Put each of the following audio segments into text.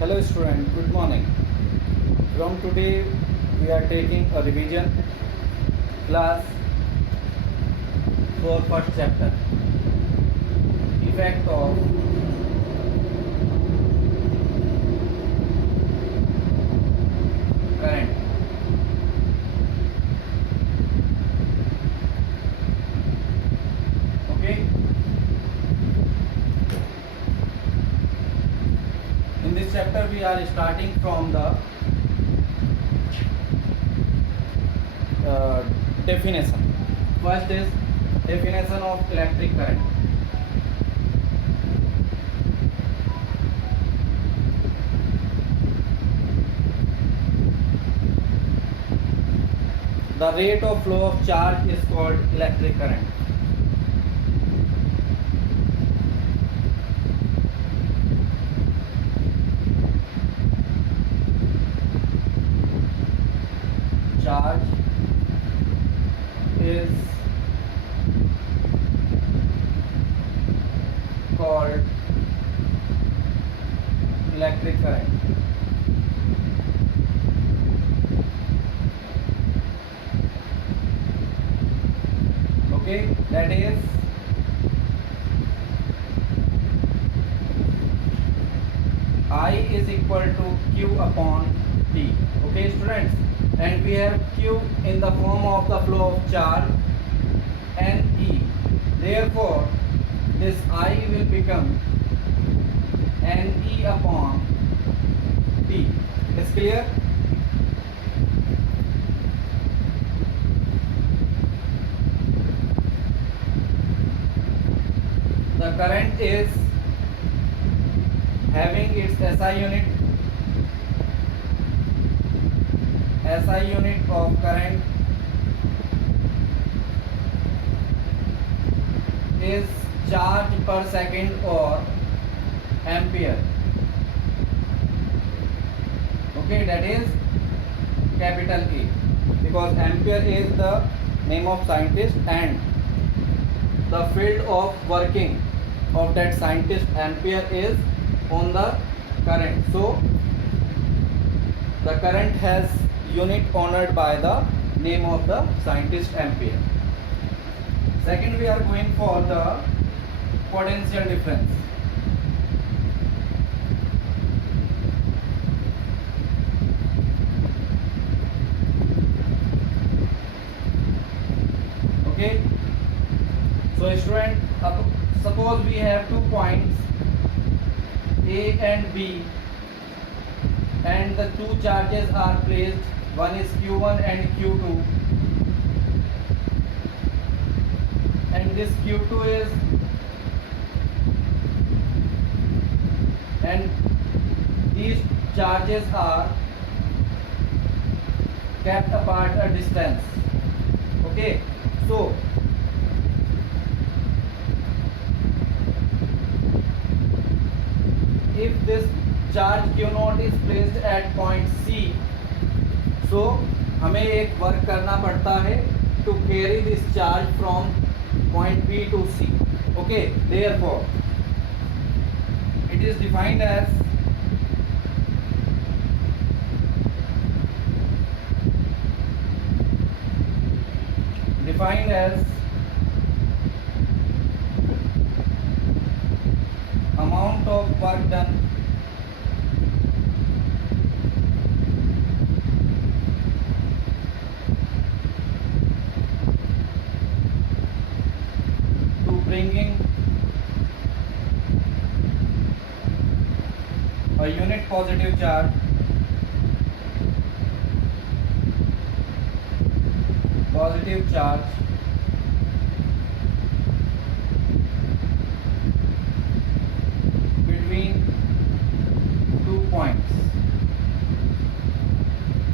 Hello student, good morning. From today we are taking a revision class for first chapter, effect of current. Okay. In this chapter we are starting from the definition. First is definition of electric current. The rate of flow of charge is called electric current. Charge is called electric current. Okay, that is I is equal to Q upon T. Okay students, and we have Q in the form of the flow of charge and E. Therefore this I will become NE upon T. Is clear? The current is having its SI unit. SI unit of current is charge per second or ampere. Okay, that is capital A, because ampere is the name of scientist and the field of working of that scientist ampere is on the current. So the current has unit honored by the name of the scientist ampere. Second, we are going for the potential difference. Okay, so student, suppose we have 2 points A and B and the 2 charges are placed, one is Q1 and Q2, and this Q2 is, and these charges are kept apart a distance. Okay, so if this charge Q0 is placed at point C, so हमें एक work करना पड़ता है to carry this charge from point B to C. Okay, therefore it is defined as amount of work done to bringing a unit positive charge between 2 points.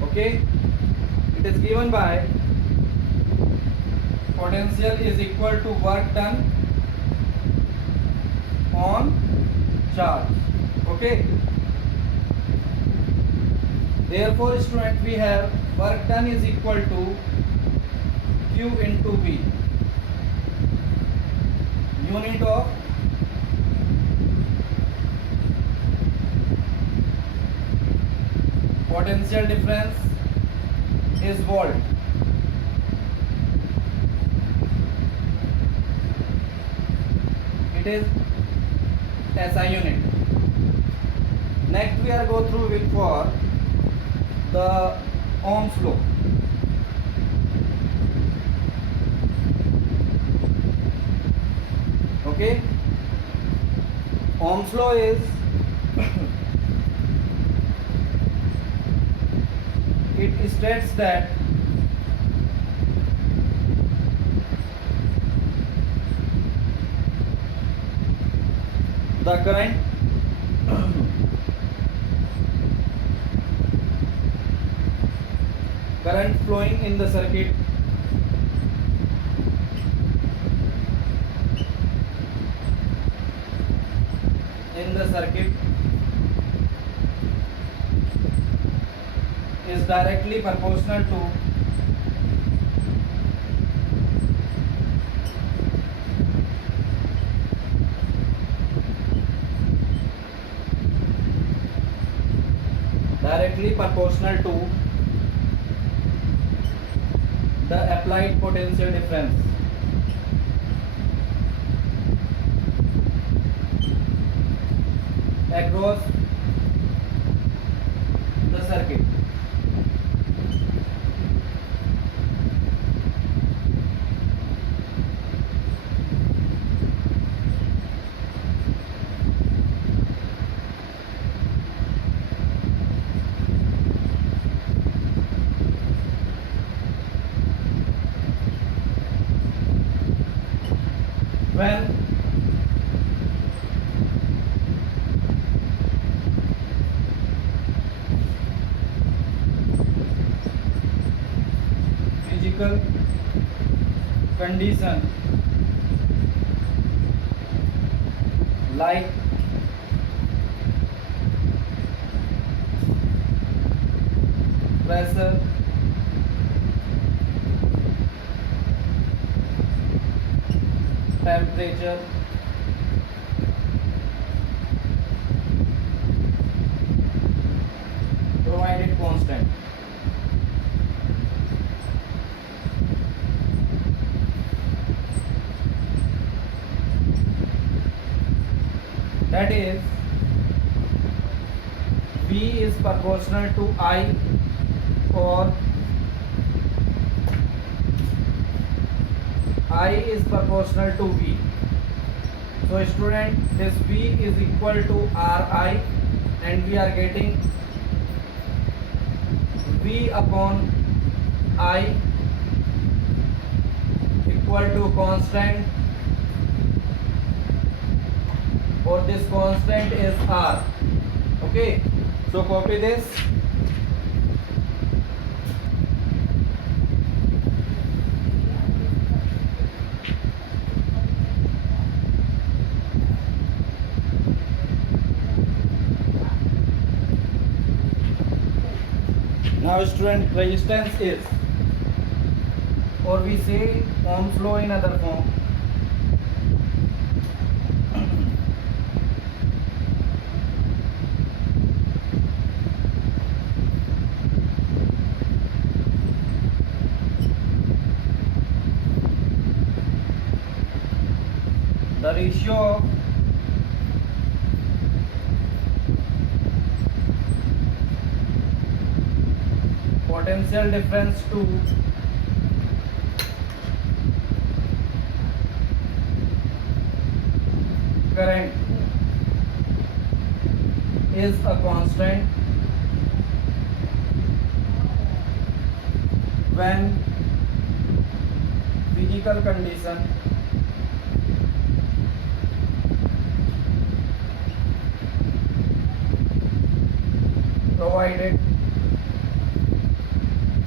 Okay, it is given by potential is equal to work done on charge. Okay, therefore student, we have work done is equal to Q into V, unit of potential difference is volt. It is SI unit. Next we are go through with for the Ohm's law. Okay, Ohm's law is it states that the current flowing in the circuit is directly proportional to the applied potential difference. Across the circuit. When physical condition like pressure, temperature, provided constant. That is, V is proportional to I, or I is proportional to V. So student, this V is equal to Ri, and we are getting V upon I equal to constant, or this constant is R. Okay, so copy this. Now student, resistance is, or we say Ohm's law in other form, the ratio of potential difference to current is a constant when physical condition provided,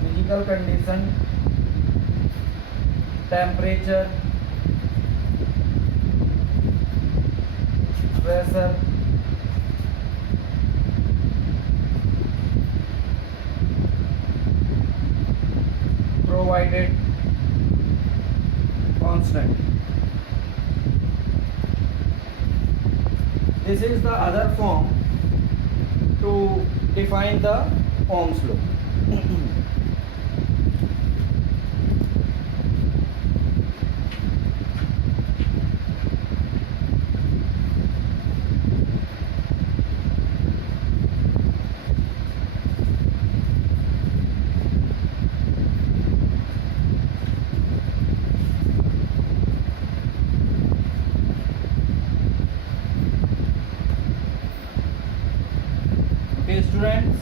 physical condition, temperature, pressure, provided constant. This is the other form to define the Ohm's law. Okay, students.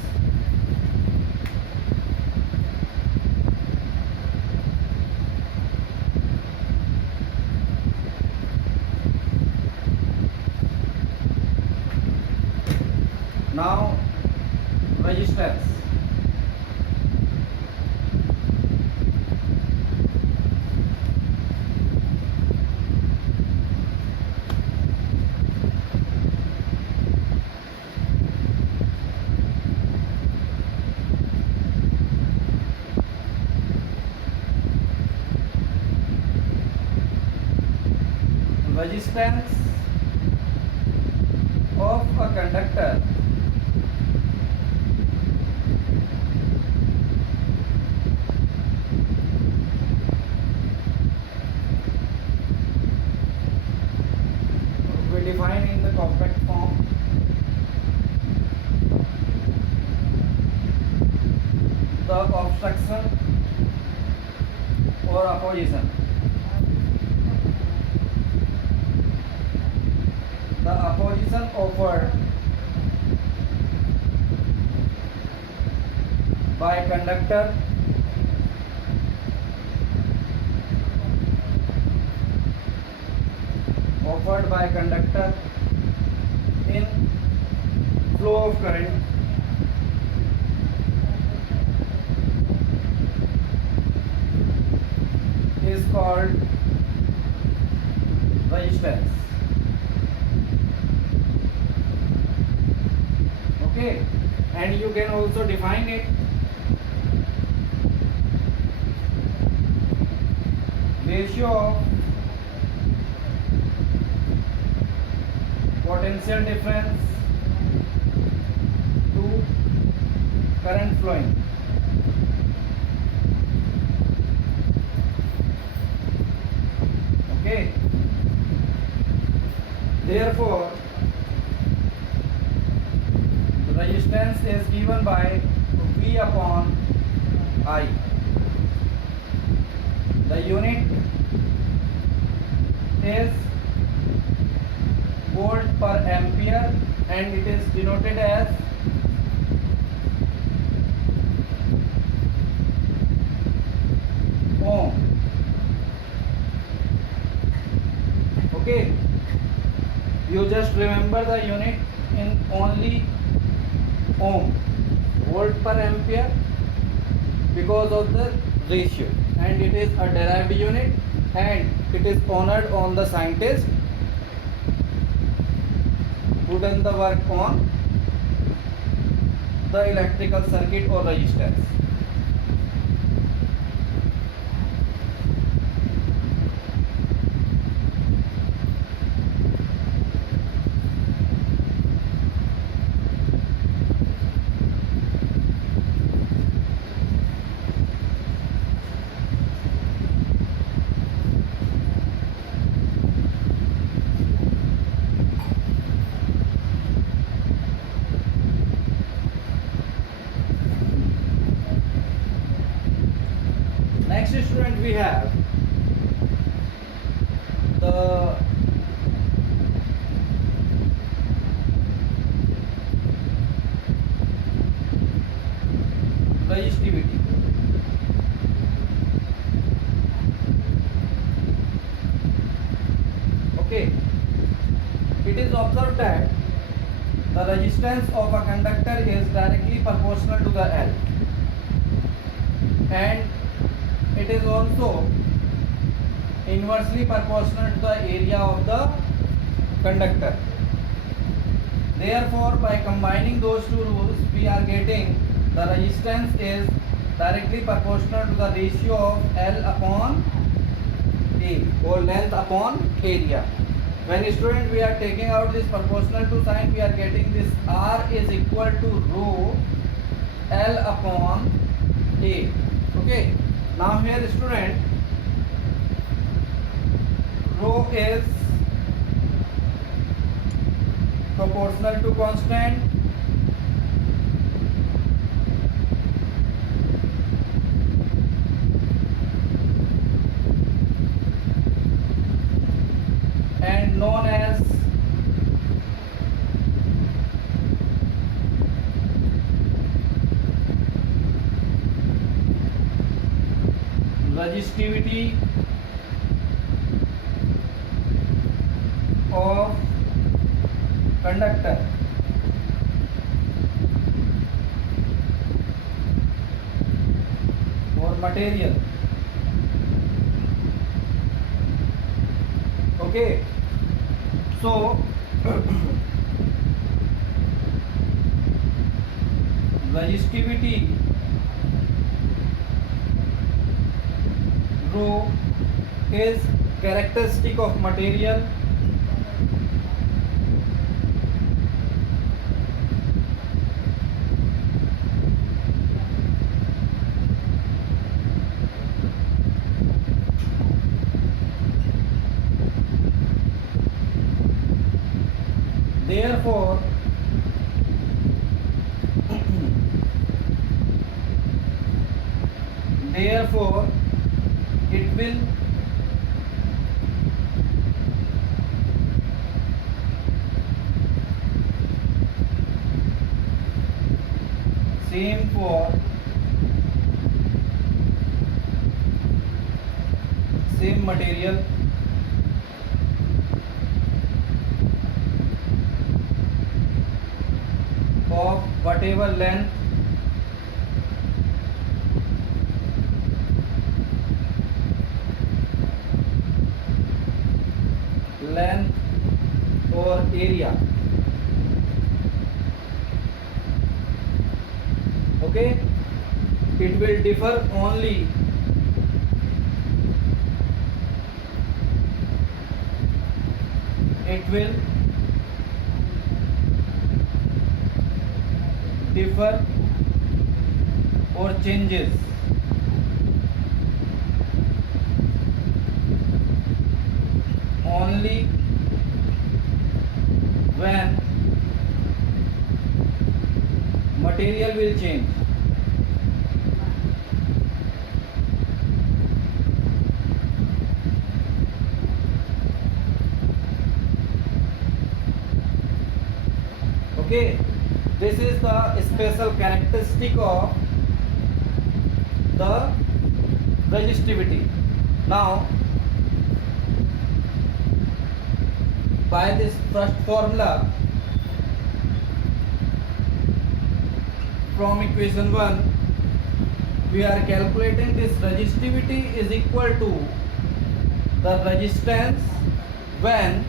Now, resistance. Resistance of a conductor we define in the compact form. The obstruction or opposition. The opposition offered by conductor in flow of current is called resistance. Okay, and you can also define it ratio of potential difference to current flowing. Okay, therefore resistance is given by V upon I. The unit is volt per ampere and it is denoted as ohm. Okay, you just remember the unit in only ohm, volt per ampere, because of the ratio, and it is a derived unit and it is honored on the scientist who done the work on the electrical circuit or resistance. Next student we have the resistivity. Okay, it is observed that the resistance of a conductor is directly proportional to the L, and it is also inversely proportional to the area of the conductor. Therefore, by combining those two rules, we are getting the resistance is directly proportional to the ratio of L upon A, or length upon area. When student we are taking out this proportional to sign, we are getting this R is equal to rho L upon A. Okay. Now here student, rho is proportional to constant, and known as resistivity of conductor. Or material. Okay, so resistivity rho is characteristic of material, therefore therefore it will same for same material of whatever length or area. Okay, it will differ only it will differ or changes only when material will change. Okay, this is the special characteristic of the resistivity. Now, by this first formula from equation 1, we are calculating this resistivity is equal to the resistance when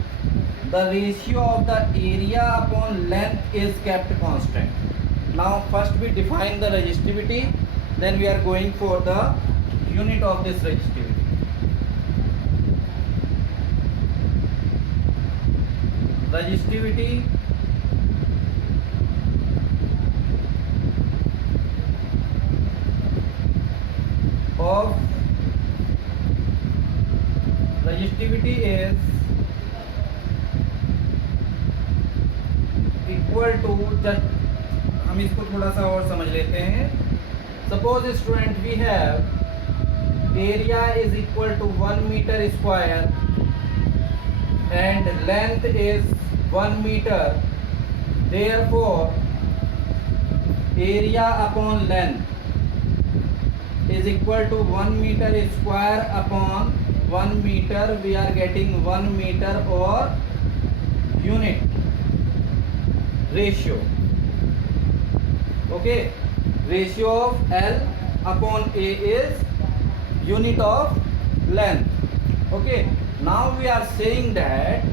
the ratio of the area upon length is kept constant. Now first we define the resistivity, then we are going for the unit of this resistivity. Resistivity of resistivity is equal to, just हम इसको थोड़ा सा और समझ लेते हैं. Suppose student we have area is equal to 1 metre square and length is 1 meter, therefore area upon length is equal to 1 meter square upon 1 meter. We are getting 1 meter or unit ratio. Okay, ratio of L upon A is unit of length. Okay, now we are saying that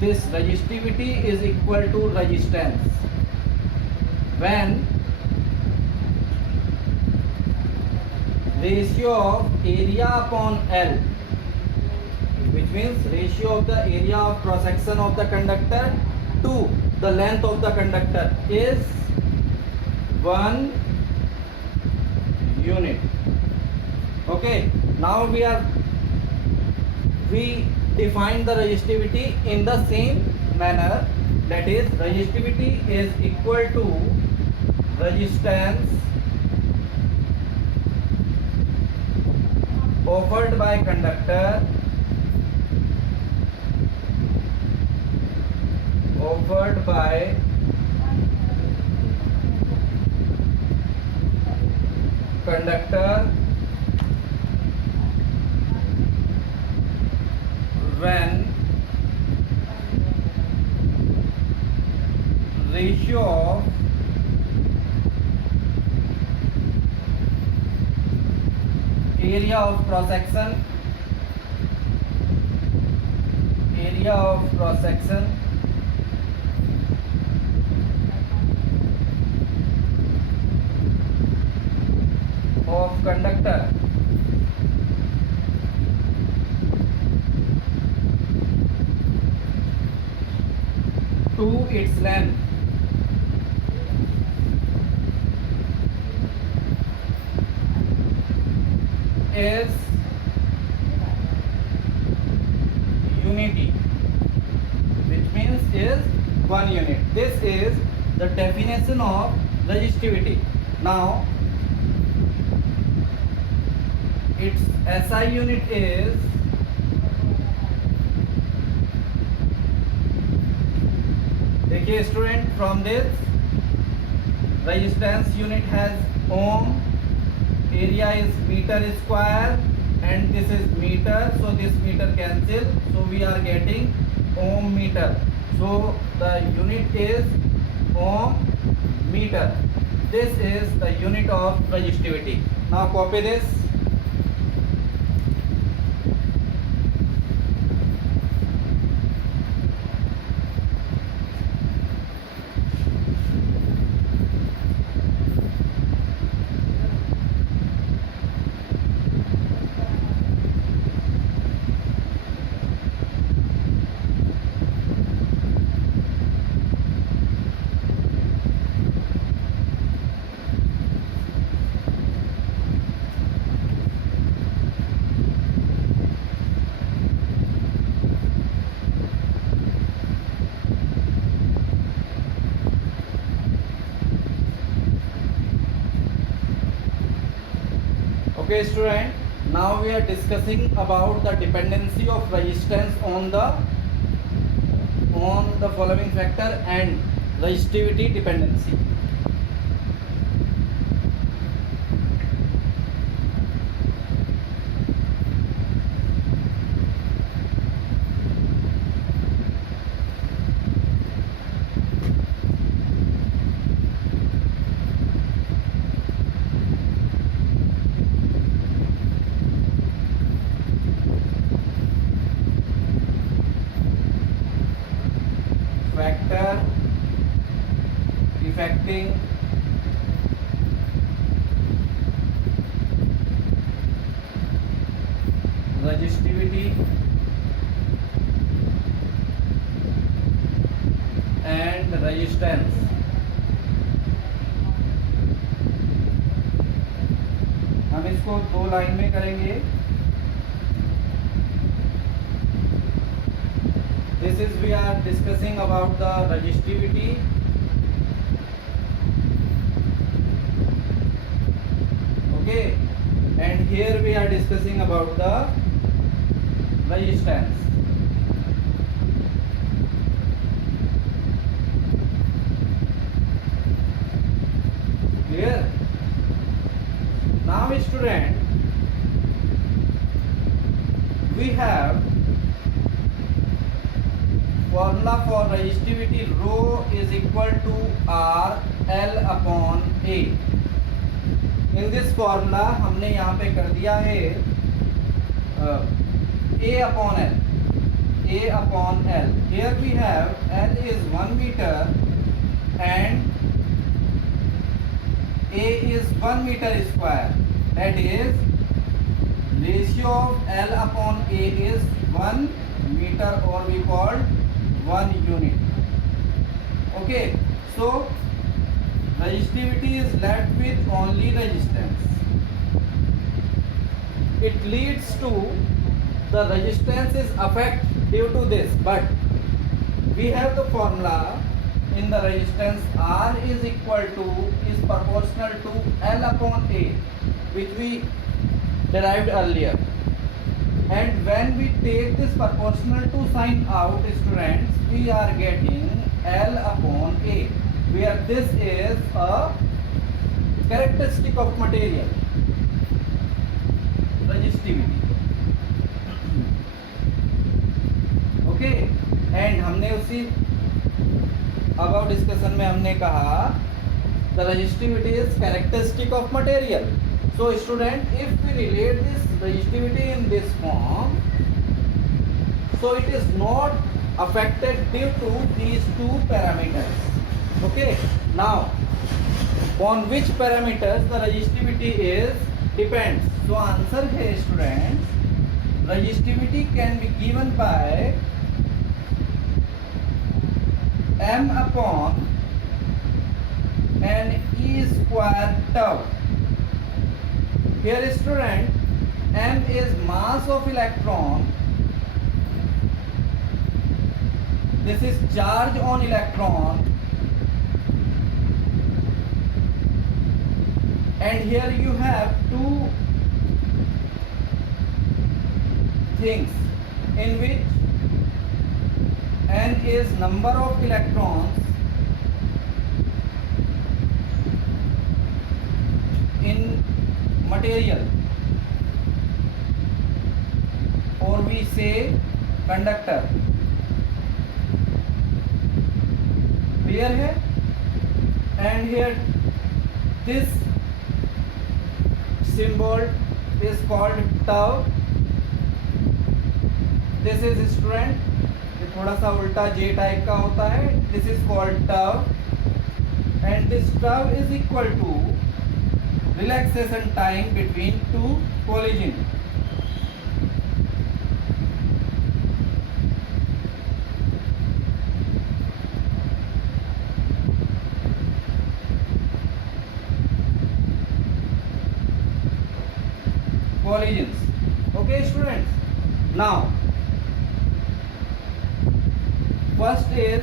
this resistivity is equal to resistance when ratio of area upon L, which means ratio of the area of cross section of the conductor to the length of the conductor is 1 unit. Okay, now we define the resistivity in the same manner, that is resistivity is equal to resistance offered by conductor when ratio of area of cross section of conductor to its length is unity, which means is 1 unit. This is the definition of resistivity. Now its SI unit is देखिए student, from this resistance unit has ohm, area is meter square and this is meter, so this meter cancel, so we are getting ohm meter, so the unit is ohm meter. This is the unit of resistivity. Now copy this. Okay student, now we are discussing about the dependency of resistance on the following factor and resistivity dependency. Factor affecting resistivity and resistance. हम इसको 2 line में करेंगे. This is we are discussing about the resistivity okay, and here we are discussing about the resistance. Clear? Now student, we have formula for resistivity, rho is equal to R L upon A. In this formula हमने यहाँ पे कर दिया है A upon L. Here we have L is 1 meter and A is 1 meter square. That is ratio of L upon A is 1 meter, or we call 1 unit. Okay, so resistivity is left with only resistance. It leads to the resistance is affect due to this, but we have the formula in the resistance R is equal to is proportional to L upon A, which we derived earlier. And when we take this proportional to sign out, students, we are getting L upon A, where this is a characteristic of material, resistivity. Okay, and हमने उसी about discussion में हमने कहा the resistivity is characteristic of material. So student, if we relate this resistivity in this form, so it is not affected due to these two parameters. Okay, now on which parameters the resistivity is depends. So answer here students, resistivity can be given by M upon n E square tau. Here student, M is mass of electron, this is charge on electron, and here you have two things in which n is number of electrons in material, or we say conductor. Clear है? And here this symbol is called tau. This is student, ये थोड़ा सा उल्टा J type का होता है. This is called tau, and this tau is equal to relaxation time between two collision. Collisions. Okay students, now first is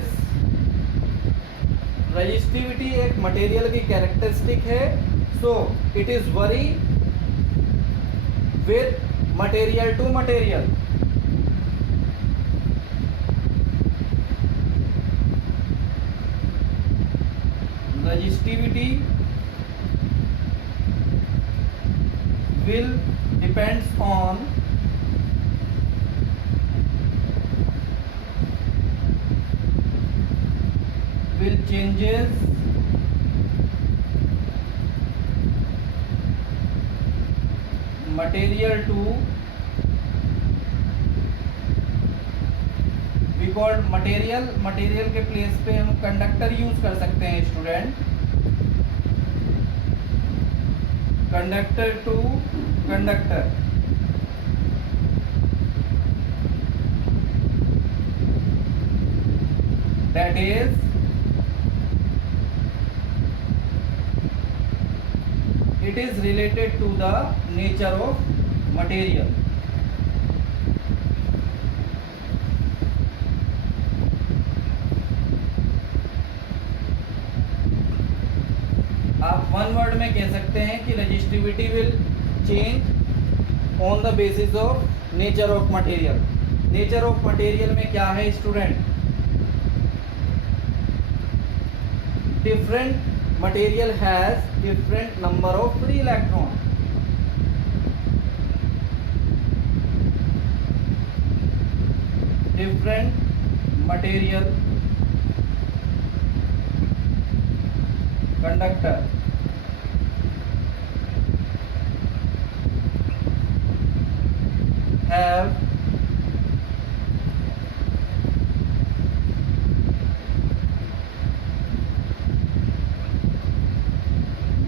resistivity एक material की characteristic है. So it is vary with material to material. Resistivity will depends on will changes material to, we called material, material के place पे हम conductor use कर सकते हैं student. Conductor to conductor, that is it is related to the nature of material. आप one word में कह सकते हैं कि resistivity will change on the basis of nature of material. Nature of material में क्या है student? Different material has different number of free electrons. Different material conductor have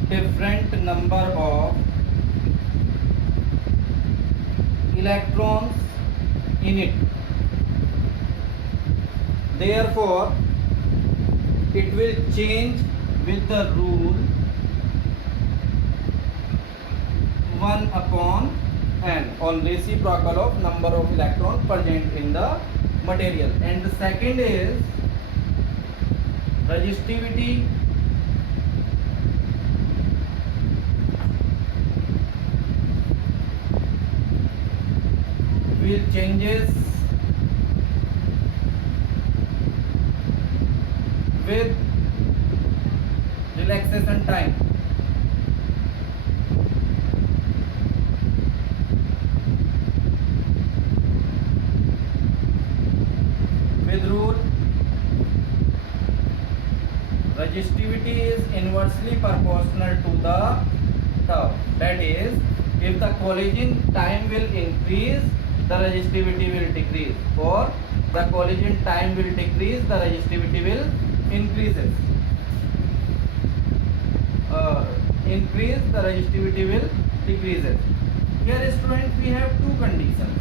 different number of electrons in it. Therefore, it will change with the rule 1 upon n on reciprocal of number of electron present in the material. And the second is resistivity will changes with relaxation time. With rule, resistivity is inversely proportional to the tau. That is, if the collision time will increase, the resistivity will decrease, or the collision time will decrease, the resistivity will increases. Increase, the resistivity will decreases. Here, students, we have two conditions.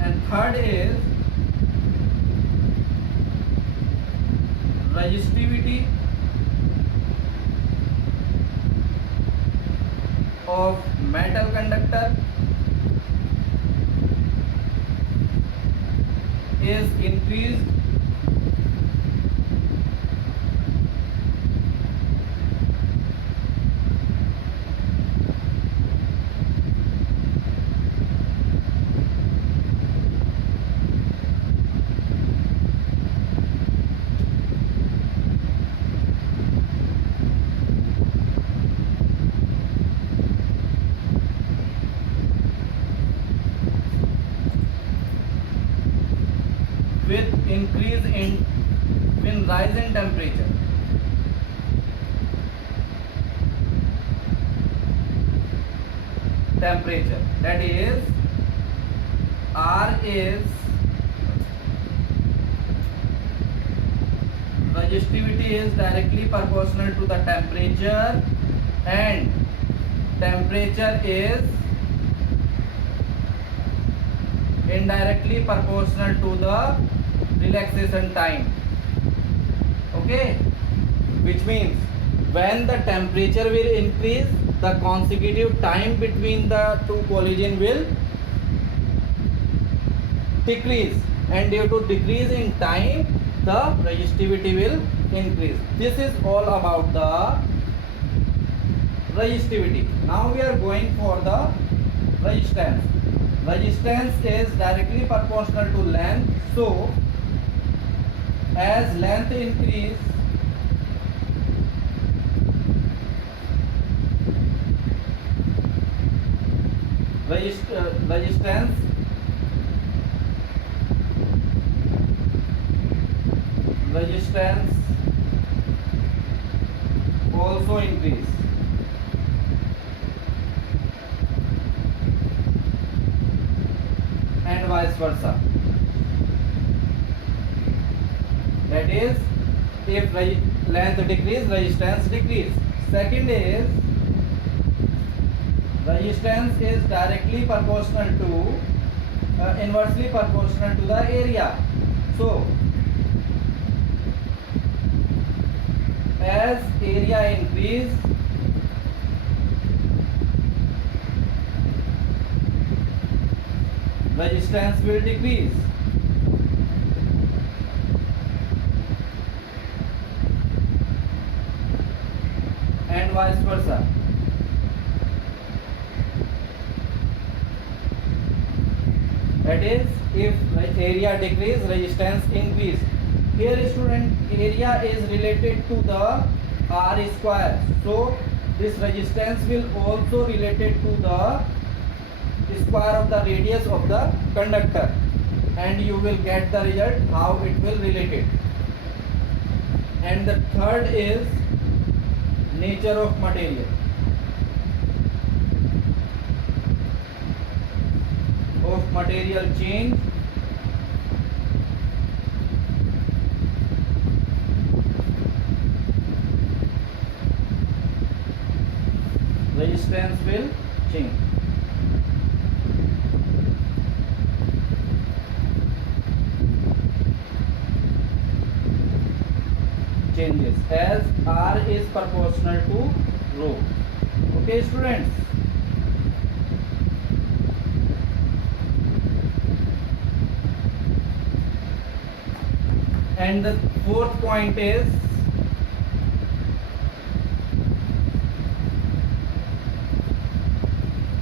And third is resistivity of metal conductor is increased with increase in when rise in temperature. That is, R is resistivity is directly proportional to the temperature, and temperature is indirectly proportional to the relaxation time. Okay, which means when the temperature will increase, the consecutive time between the two collision will decrease, and due to decrease in time, the resistivity will increase. This is all about the resistivity. Now we are going for the resistance. Resistance is directly proportional to length, so as length increase, resistance also increase. And vice versa. That is, if length decrease, resistance decrease. Second is, resistance is directly proportional to inversely proportional to the area. So as area increase, resistance will decrease. And vice versa. That is, if area decrease, resistance increase. Here, student, area is related to the R square. So this resistance will also related to the square of the radius of the conductor, and you will get the result how it will relate it. And the third is nature of material. Of material change, resistance will change. changes as R is proportional to rho. Okay, students. And the fourth point is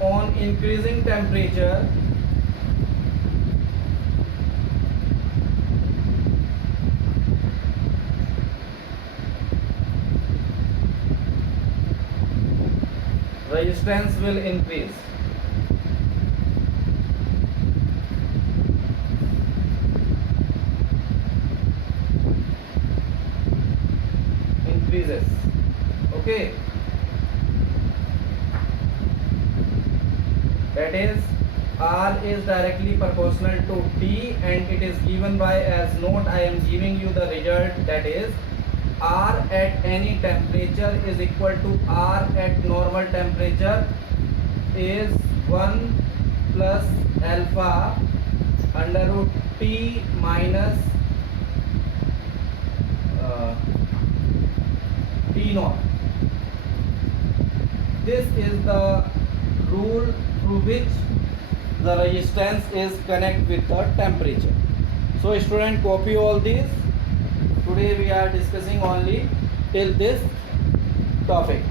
on increasing temperature, resistance will increase. Increases. Okay. That is R is directly proportional to T, and it is given by, as note I am giving you the result, that is R at any temperature is equal to R at normal temperature is 1 plus alpha under root T minus T naught. This is the rule through which the resistance is connected with the temperature. So student, copy all these. Today we are discussing only till this topic.